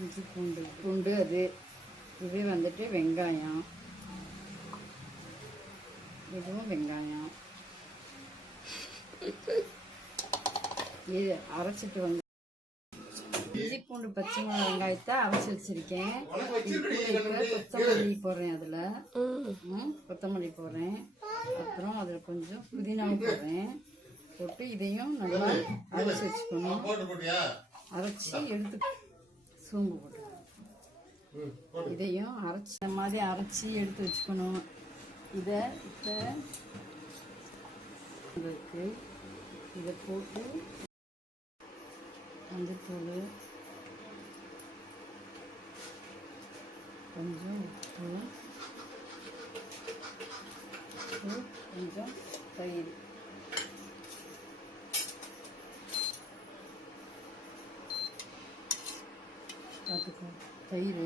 இஞ்சி பூண்டு அது இது வந்துட்டு வெங்காயம், இதுவும் வெங்காயம். இது அரைச்சிட்டு வந்து இஞ்சி பூண்டு பச்சை வெங்காயத்தை அரைச்சி வச்சிருக்கேன். கொத்தமல்லி போடுறேன், அதில் கொத்தமல்லி போடுறேன். அப்புறம் அதில் கொஞ்சம் புதினாவும் போடுறேன். போட்டு இதையும் நல்லா அரைச்சி வச்சுக்கணும். அரைச்சி எடுத்து சோம்பு போட்டு இதையும் அரைச்சி இந்த மாதிரி அரைச்சி எடுத்து வச்சுக்கணும். இதை இதை போட்டு மஞ்சத்தூள், கொஞ்சம் உப்பு, கொஞ்சம் தயிர், பார்த்துக்கோ. தயிர்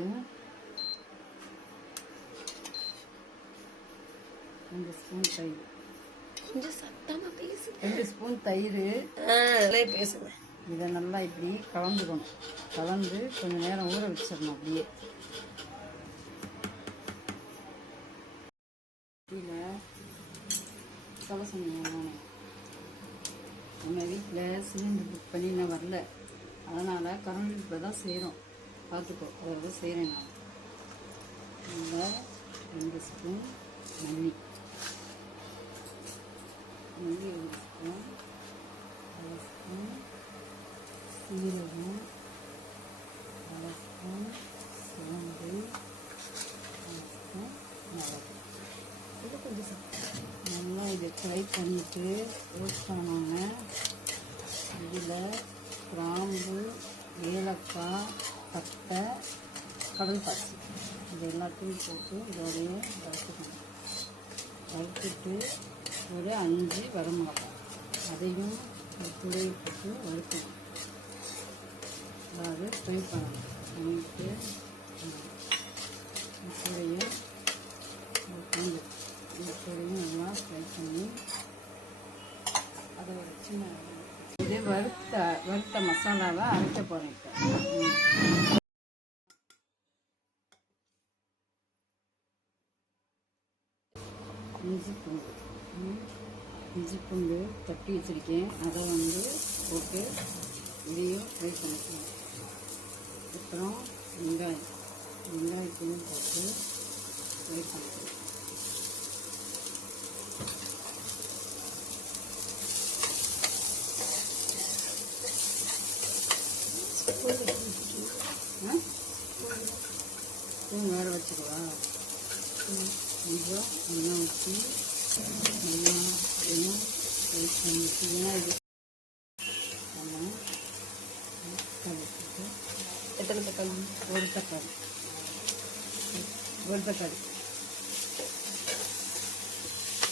2 ஸ்பூன் தயிர், கொஞ்சம் சத்தமா பேசு. 2 ஸ்பூன் தயிர் பேசுங்க. இதை நல்லா இப்படி கலந்துக்கணும். கலந்து கொஞ்சம் நேரம் ஊற வச்சிடணும். அப்படியே சொல்ல சொன்னீங்க. நம்ம வீட்டில் சிலிண்டர் புக் பண்ணி நான் வரல, அதனால் கரண்ட் அடுப்பில் தான் செய்கிறோம். பார்த்துக்கோ, அதாவது செய்கிறேன் நான். இதில் 2 ஸ்பூன் மல்லி, 2 ஸ்பூன், 1 ஸ்பூன் சீரகம், 1 ஸ்பூன் சோம்பு, 1 ஸ்பூன் மிளகு. இது கொஞ்சம் நல்லா இதை ஃப்ரை பண்ணிவிட்டு ரோஸ்ட் பண்ணாங்க. இதில் கிராம்பு, ஏலக்காய், பட்டை, கடல் பாசி இது எல்லாத்தையும் போட்டு இதோடையே வறுத்துக்கணும். வறுத்துட்டு ஒரு 5 வரமிளகாய் அதையும் கூடையை போட்டு வறுக்கணும். அதாவது ஃப்ரை பண்ணணும். பண்ணிட்டு கூடையும் கொஞ்சம் இந்த கூடையும் நல்லா ஃப்ரை பண்ணி அதை ஒரு சின்ன இது வறுத்த மசாலாவை அரைக்க போகிறேன். இப்போ இஞ்சி பூண்டு தட்டி வச்சுருக்கேன், அதை வந்து போட்டு இதையும் ஃப்ரை பண்ணிக்கலாம். அப்புறம் வெங்காயத்தையும் போட்டு ஃப்ரை பண்ணிக்கலாம். ஸ்பூன் வேறு வச்சுக்கவா? கொஞ்சம் எண்ணெய் ஊற்றி நல்லா எண்ணெய் ஃப்ரை பண்ணிட்டு இது நம்ம வச்சுட்டு எத்தனை தக்காளி? ஒரு தக்காளி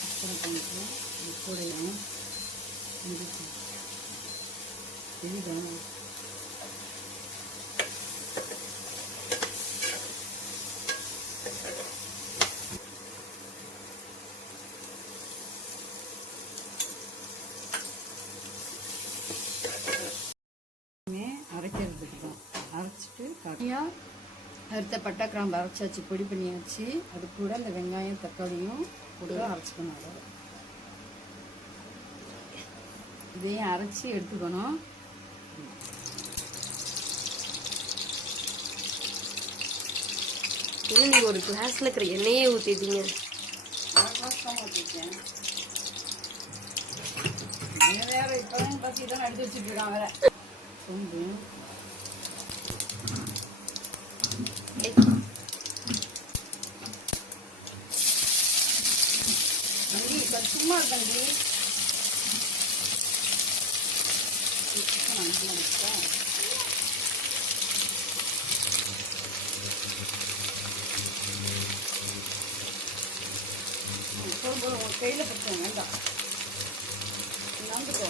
அப்புறம் கொஞ்சம் கூடையும் இதுதான் அரைக்கிறதுக்கு தான். அரைச்சிட்டு கட்டியாக அறுத்த பட்டை கிராம்பு அரைச்சாச்சு, பொடி பண்ணியாச்சு. அது கூட இந்த வெங்காயம் தக்காளியும் கூட அரைச்சிக்கணும். இதையும் அரைச்சி எடுத்துக்கணும். நீங்க ஒரு கிளாஸ்ல இருக்கிற எண்ணெயே ஊற்றிட்டீங்க. ஊற்றிட்டேன். வேற இப்போதான் பசி தான் எடுத்து வச்சுட்டு இருக்கான். வேற சோம்பு, சும்மா தம்பி கையில் பச்சை வேண்டாம், நந்துக்கோ.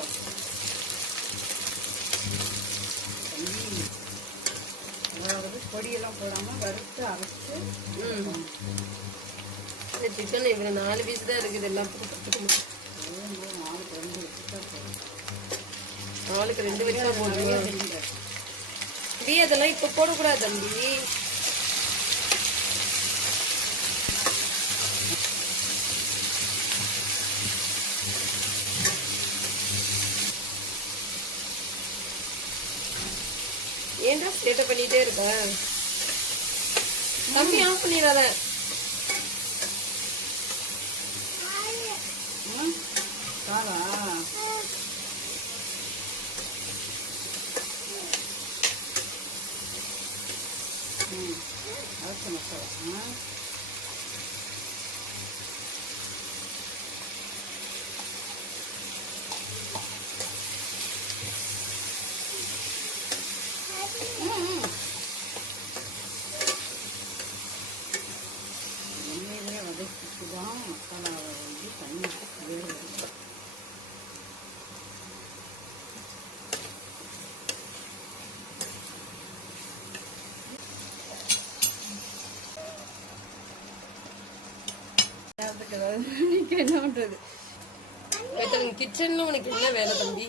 அதாவது பொடியெல்லாம் போடாமல் வறுத்து அரைச்சிட்டு இந்த சிக்கன் இதில் 4 பீஸ் தான் இருக்குது. எல்லாத்துக்கும் 4 2 வச்சுட்டா போதும். ஆளுக்கு 2 வரைக்கும் போடுங்க. தெரியுங்க. தம்பி அதெல்லாம் இப்ப போடக்கூடாது தம்பி. ஏன்டா சேட்டை பண்ணிட்டே இருக்க? தம்பி ஆஃப் பண்ணிடாத. காரா அரைச்ச மசாலா. எண்ணெயிலே வதக்கிட்டு தான் மசாலாவை வந்து தண்ணி வேக வைக்கணும். என்ன பண்றது? கிச்சன்ல உனக்கு என்ன வேலை தம்பி?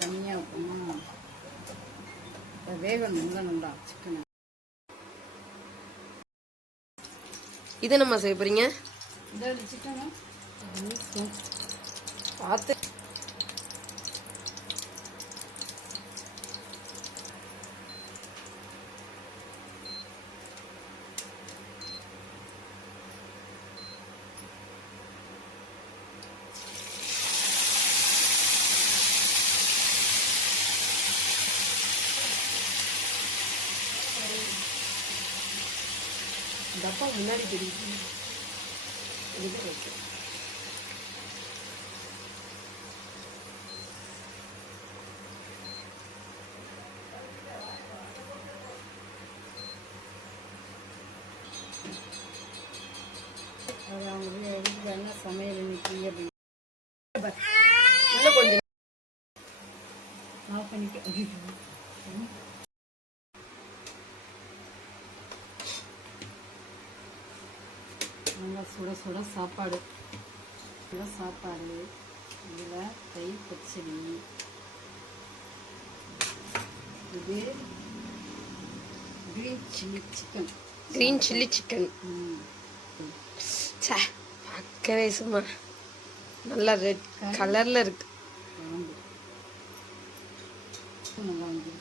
தனியா வைக்கணும். வேகணும்ல நல்லா சிக்கன். இதை நம்ம செய்ய போறீங்க. இந்த சிக்கன் பார்த்து டப்பா முன்னாடி தெரியுது. இது ஓகே. அது அவங்க வீட்டுக்கு என்ன சமையல் இன்னைக்கு அப்படின்னு இன்னும் கொஞ்சம் ஆஃப் பண்ணிக்க. நல்லா சுட சுட சாப்பாடு. சுட சாப்பாடு. இதில் தயிர் பச்சடி. இது green chilli chicken. Green chilli chicken. சே பார்க்கவே சும்மா நல்லா ரெட் கலர்ல இருக்கு. குழம்பு நல்லா வந்து